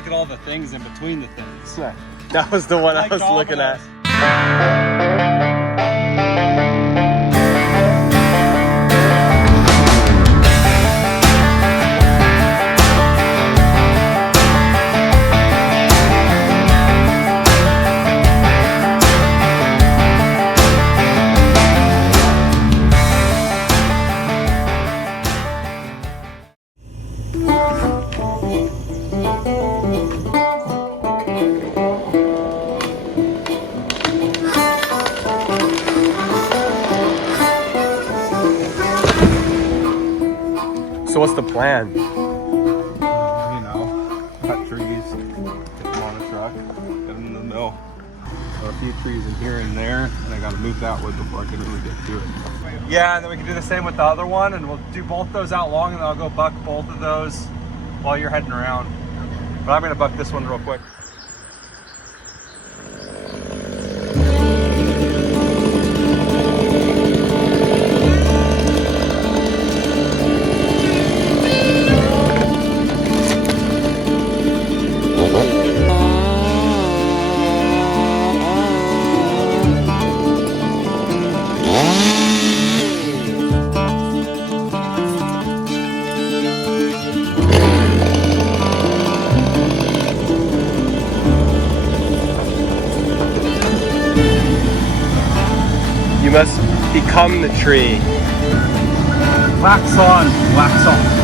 look at all the things in between the things. That was the one I was looking at. So what's the plan? You know, cut trees, get them on a truck, get them in the mill. Got a few trees in here and there, and I gotta move that wood before I can really get to it. Yeah, and then we can do the same with the other one, and we'll do both those out long, and then I'll go buck both of those while you're heading around. But I'm gonna buck this one real quick. You must become the tree. Wax on, wax off.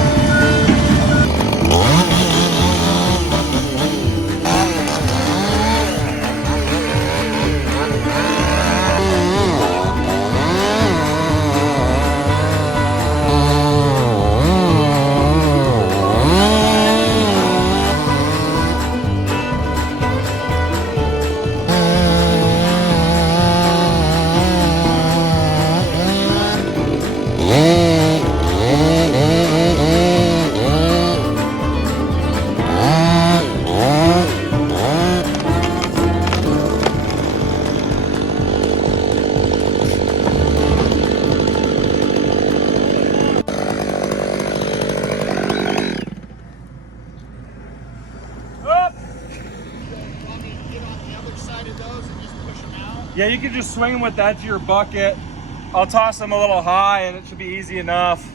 Yeah, you can just swing them with that to your bucket. I'll toss them a little high and it should be easy enough.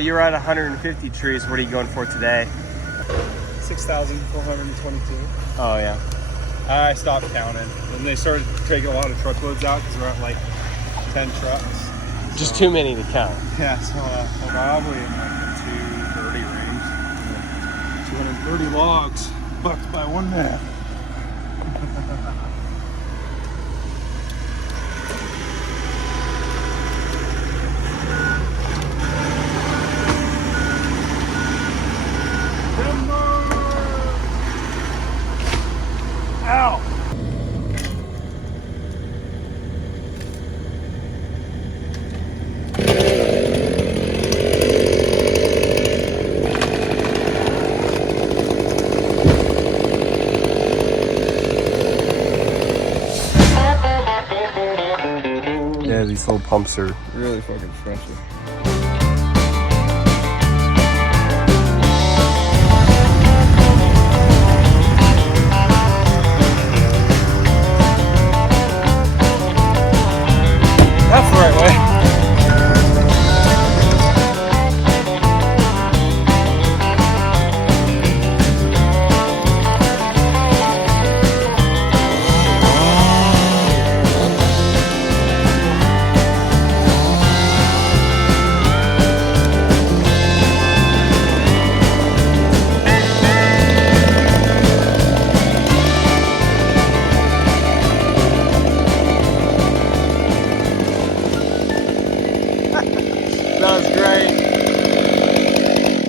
You're at 150 trees. What are you going for today? 6,422. Oh, yeah. I stopped counting. And they started taking a lot of truckloads out because we're at like 10 trucks. Just too many to count. Yeah, so I'll probably in like the 30 logs bucked by one man. Ow! Yeah, these little pumps are Really fucking stretchy. That's the right way. That was great.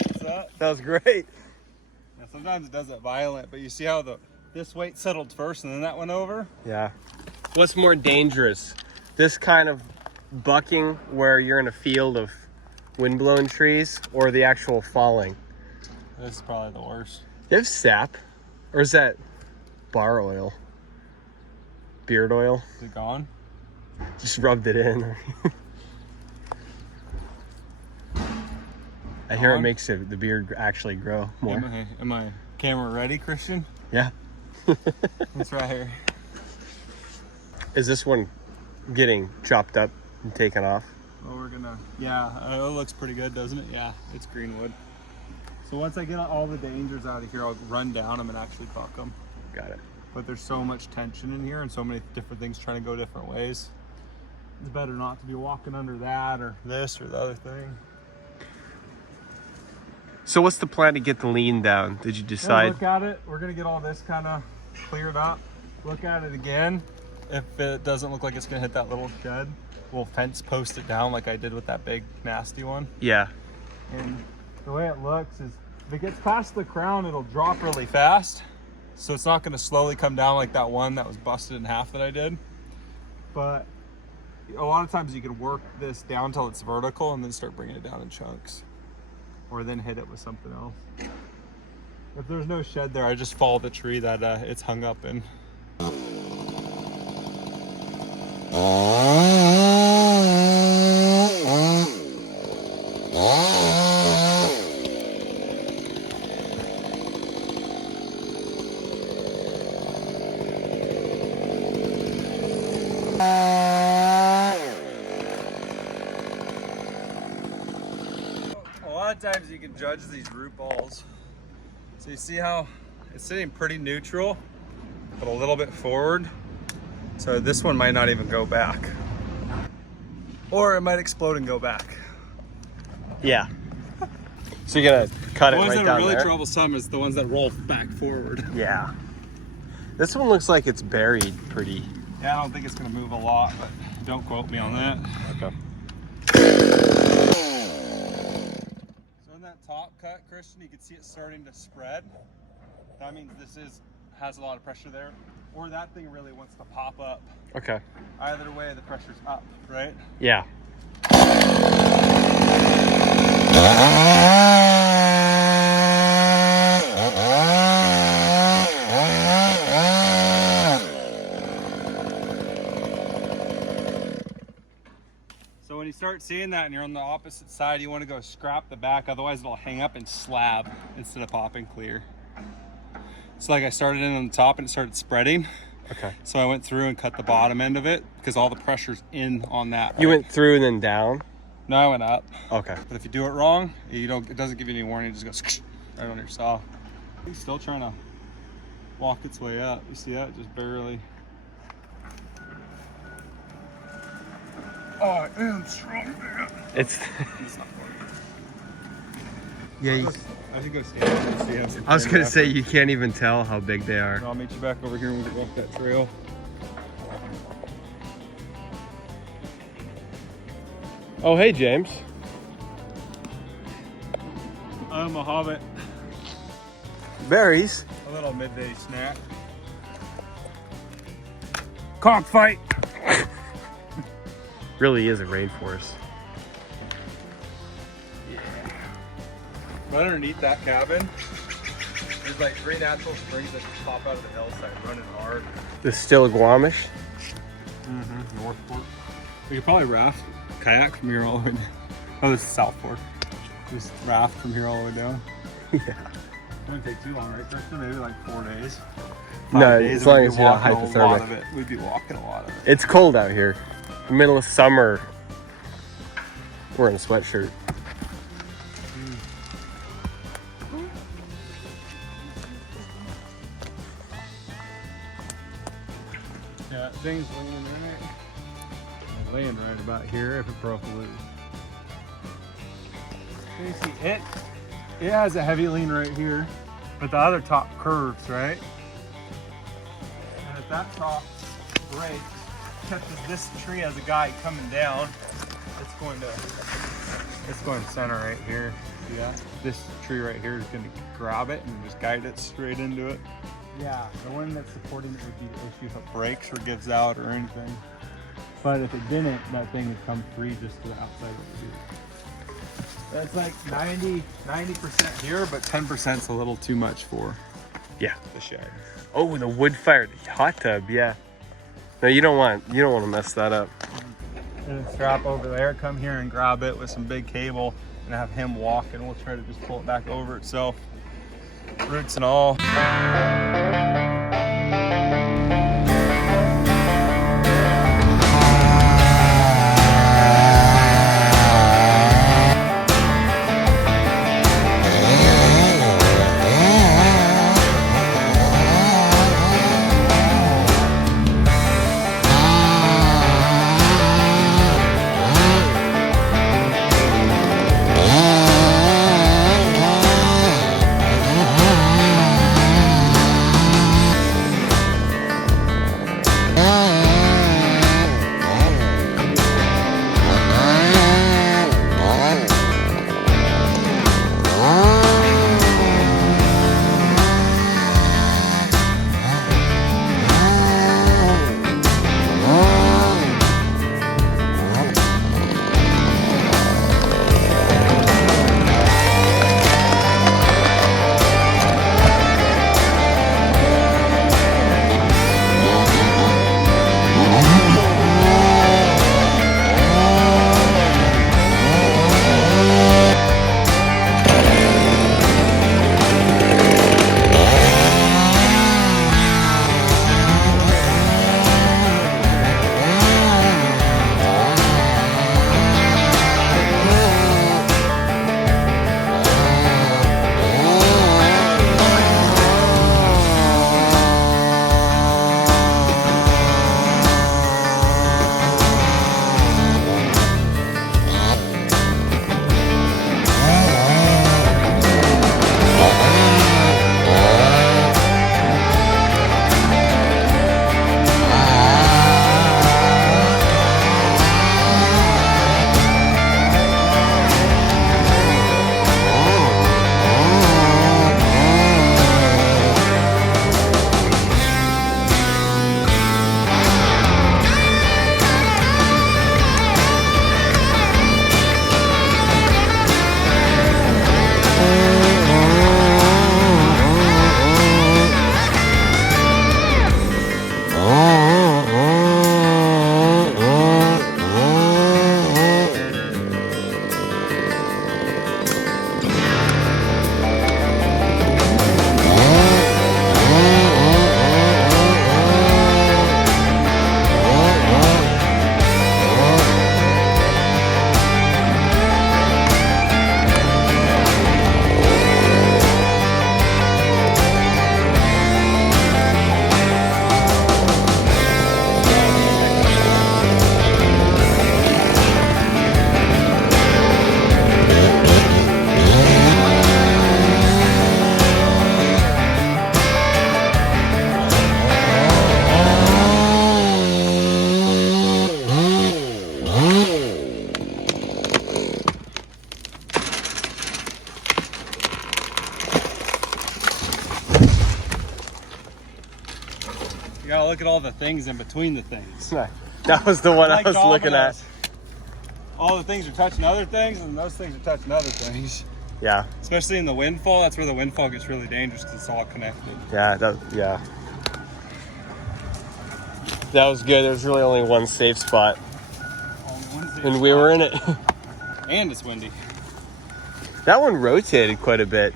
What's that? that was great. Yeah, sometimes it does it violent, but you see how this weight settled first and then that went over? Yeah. What's more dangerous? This kind of bucking where you're in a field of wind-blown trees, or the actual falling? This is probably the worst. You have sap? Or is that bar oil? Beard oil? Is it gone? Just rubbed it in. I hear it makes the beard actually grow more. Am I camera ready, Christian? Yeah. It's right here. Is this one getting chopped up and taken off? Well, we're gonna, yeah, it looks pretty good, doesn't it? Yeah, it's green wood. So once I get all the dangers out of here, I'll run down them and actually buck them. Got it. But there's so much tension in here and so many different things trying to go different ways. It's better not to be walking under that or this or the other thing. So what's the plan to get the lean down? Did you decide? Look at it. We're gonna get all this kind of cleared up. Look at it again. If it doesn't look like it's gonna hit that little shed, we'll fence post it down like I did with that big nasty one. Yeah. And the way it looks is if it gets past the crown, it'll drop really fast. So it's not gonna slowly come down like that one that was busted in half that I did. But a lot of times you can work this down till it's vertical and then start bringing it down in chunks. Or then hit it with something else. If there's no shed there, I just follow the tree that it's hung up in. A lot of times you can judge these root balls. So you see how it's sitting pretty neutral, but a little bit forward. So this one might not even go back. Or it might explode and go back. Yeah. So you're gonna cut it right down there? The ones that are really troublesome is the ones that roll back forward. Yeah. This one looks like it's buried pretty. Yeah, I don't think it's gonna move a lot, but don't quote me on that. Okay. So in that top cut, Christian, you can see it starting to spread. That means this has a lot of pressure there. Or that thing really wants to pop up. Okay. Either way, the pressure's up, right? Yeah. So when you start seeing that and you're on the opposite side, you want to go scrap the back, otherwise it'll hang up and slab instead of popping clear. So like I started in on the top and it started spreading. Okay. So I went through and cut the bottom end of it because all the pressure's in on that. You went through and then down? No, I went up. Okay. But if you do it wrong, it doesn't give you any warning. It just goes right on your saw. It's still trying to walk its way up. You see that? Just barely. Oh, I am strong, man. It's It's not working. Yeah, I should go stand and see him. I was gonna say you can't even tell how big they are. I'll meet you back over here when we walk that trail. Oh, hey, James. I'm a hobbit. Berries. A little midday snack. Cockfight. Really is a rainforest. Right underneath that cabin, there's like 3 natural springs that just pop out of the hillside, running hard. The Stillaguamish. North Fork. We could probably raft, kayak from here all the way down. Oh, this is South Fork. Just raft from here all the way down. Yeah. It wouldn't take too long, right, Tristan? Maybe like 4 days. No, 5 days, as long and as we'd be you're not walking a lot hypothermic. of it. We'd be walking a lot of it. It's cold out here. Middle of summer. We're in a sweatshirt. Yeah, that thing's laying right. Laying right about here if it broke loose. So you see it has a heavy lean right here, but the other top curves, right? And if that top breaks, catches this tree as a guide coming down, it's going to center right here. See that? This tree right here is going to grab it and just guide it straight into it. Yeah, the one that's supporting it would be the issue if it breaks or gives out or anything. But if it didn't, that thing would come free just to the outside of the tree. That's like 90% here, but 10%'s a little too much for Yeah. the shed. Oh, the wood fired hot tub. Yeah. No, you don't want to mess that up. And a strap over there, come here and grab it with some big cable and have him walk, and we'll try to just pull it back over itself, roots and all. look at all the things in between the things. That was the one Like I was looking at. dominoes. All the things are touching other things, and those things are touching other things. Yeah. Especially in the Windfall, that's where the Windfall gets really dangerous because it's all connected. Yeah, yeah. That was good. There was really only one safe spot. And we were in it. And it's windy. That one rotated quite a bit.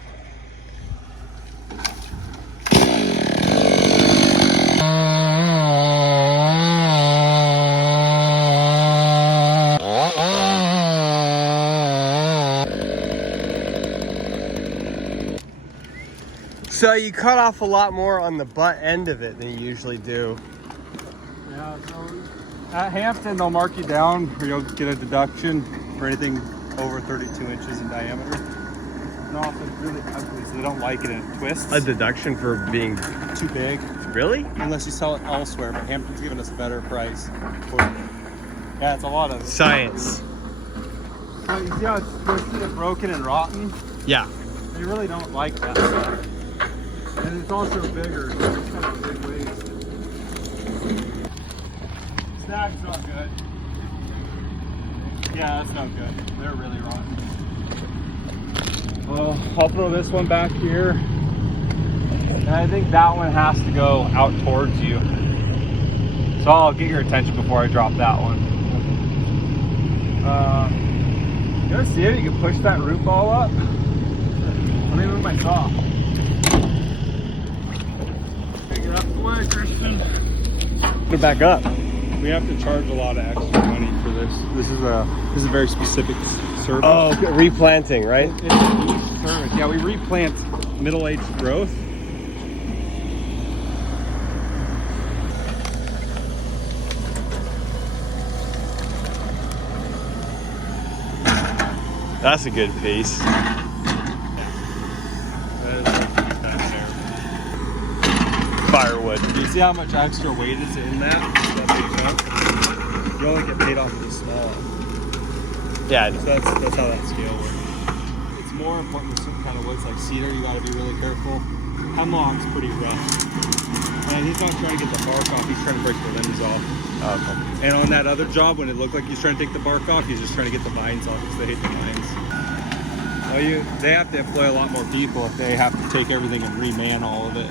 So you cut off a lot more on the butt end of it than you usually do. Yeah, so at Hampton, they'll mark you down, or you'll get a deduction for anything over 32 inches in diameter. No, it's really ugly, so they don't like it, and it twists. A deduction for being too big. Really? Unless you sell it elsewhere, but Hampton's giving us a better price for it. Yeah, it's a lot of Science. So you see how it's twisted and broken and rotten? Yeah. They really don't like that stuff. And it's also bigger, so it's kind of a big waste. Snag's not good. Yeah, that's not good. They're really rotten. Well, I'll throw this one back here. And I think that one has to go out towards you. So I'll get your attention before I drop that one. You ever see it? You can push that root ball up. Let me move my saw. Get out the way, Christian. Put it back up. We have to charge a lot of extra money for this. This is a very specific service. Oh, replanting, right? It's a niche service. Yeah, we replant middle-aged growth. That's a good piece. Firewood. You see how much extra weight is in that big chunk? You only get paid off of the small. Yeah. So that's how that scale works. It's more important with certain kind of woods like cedar. You got to be really careful. Hemlock's pretty rough, and he's not trying to get the bark off. He's trying to break the limbs off. Okay. And on that other job, when it looked like he's trying to take the bark off, he's just trying to get the vines off because they hate the vines. Well, they have to employ a lot more people if they have to take everything and reman all of it.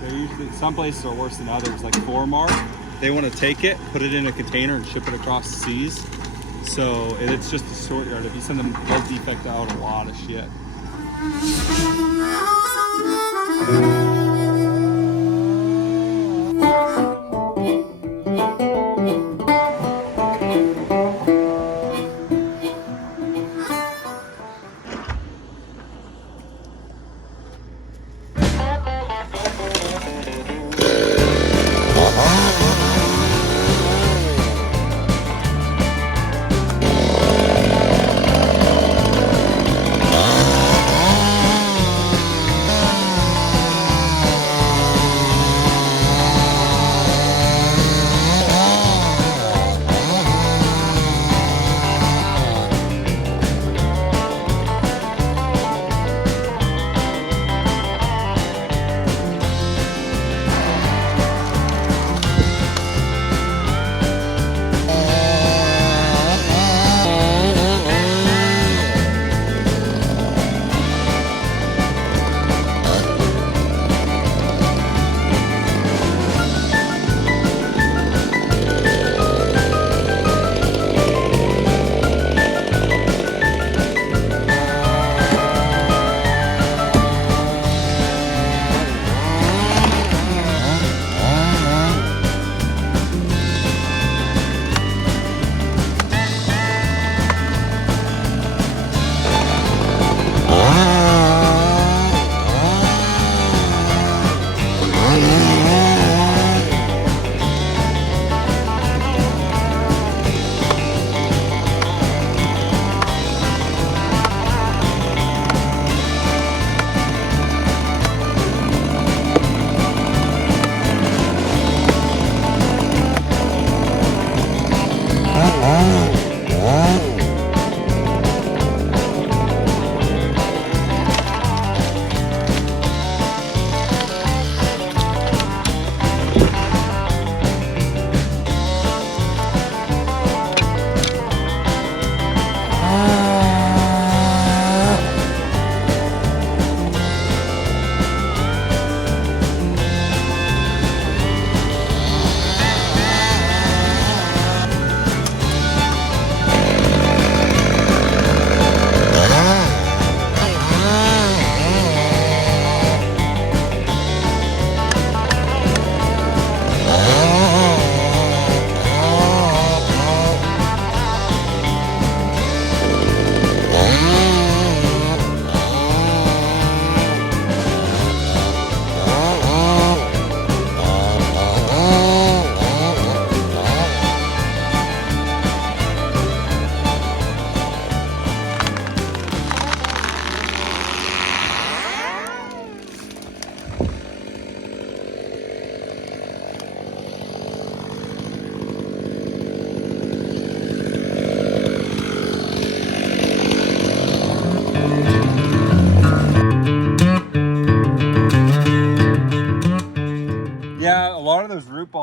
So usually, some places are worse than others. Like Formark, they want to take it, put it in a container, and ship it across the seas. So it's just a sort yard. If you send them bulk defect out, a lot of shit.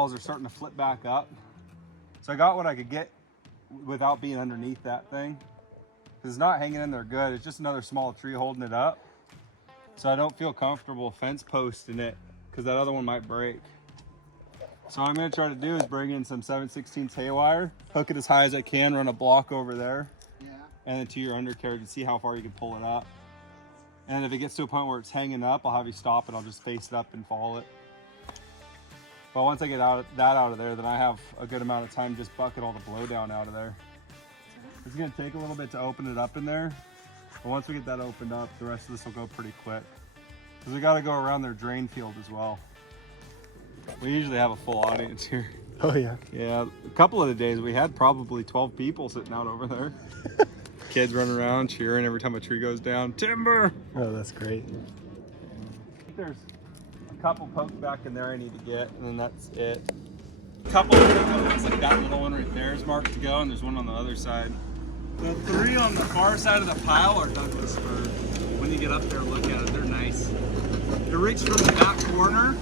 sidewalls are starting to flip back up. So I got what I could get without being underneath that thing. Because it's not hanging in there good. It's just another small tree holding it up. So I don't feel comfortable fence posting it because that other one might break. So what I'm going to try to do is bring in some 7/16 hay wire, hook it as high as I can, run a block over there, and then to your undercarriage and see how far you can pull it up. And if it gets to a point where it's hanging up, I'll have you stop it. I'll just face it up and follow it. But once I get that out of there, then I have a good amount of time to just bucket all the blowdown out of there. It's gonna take a little bit to open it up in there, but once we get that opened up, the rest of this will go pretty quick. Because we gotta go around their drain field as well. We usually have a full audience here. Oh yeah. Yeah, a couple of the days we had probably 12 people sitting out over there. Kids running around cheering every time a tree goes down. Timber! Oh, that's great. I think there's a couple pokes back in there I need to get, and then that's it. A couple of them, looks like that little one right there is marked to go, and there's one on the other side. The 3 on the far side of the pile are Douglas fir. When you get up there and look at it, they're nice. They reach from the back corner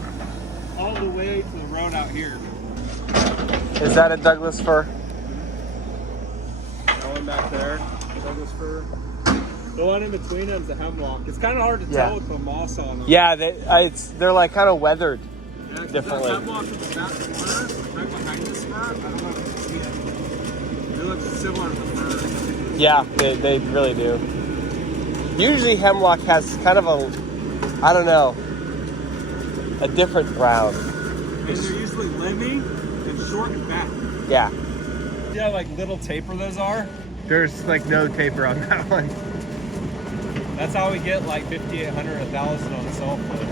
all the way to the road out here. Is that a Douglas fir? That one back there, Douglas fir. The one in between them is a hemlock. It's kind of hard to tell with the moss on them. Yeah, they're like kind of weathered differently. That hemlock in the back corner, right behind this fir, I don't know if you can see it. They look similar to the fir. Yeah, they really do. Usually hemlock has kind of a, I don't know, a different brown. And they're usually limby and short and back. Yeah. See how like little taper those are? There's like no taper on that one. That's how we get like 5,800, 1,000 on a cell phone.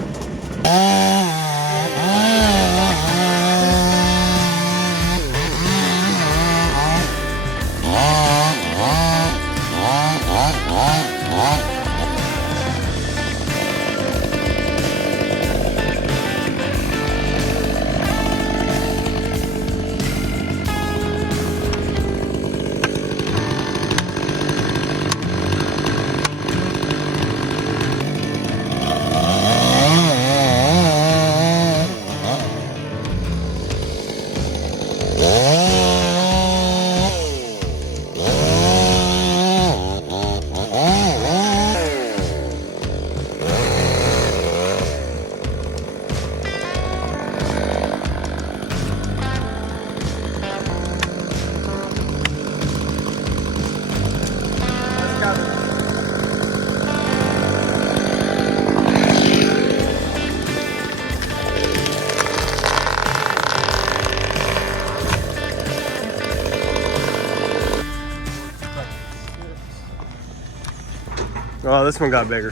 Oh, this one got bigger.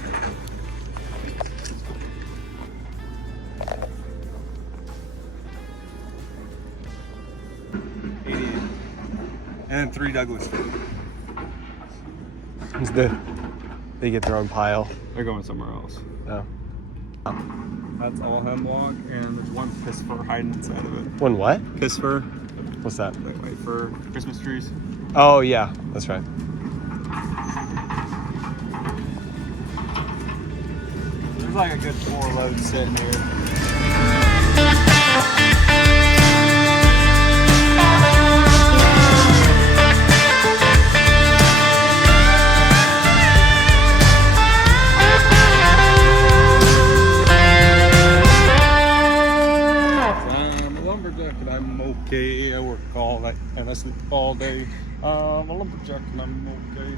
And 3 Douglas. They get their own pile. They're going somewhere else. Oh. That's all hemlock, and there's one piss fir hiding inside of it. One what? Piss fir. What's that? That white fir. Christmas trees. Oh yeah, that's right. There's like a good 4 loads sitting here. Okay, I work all night and I sleep all day. I'm a lumberjack and I'm okay.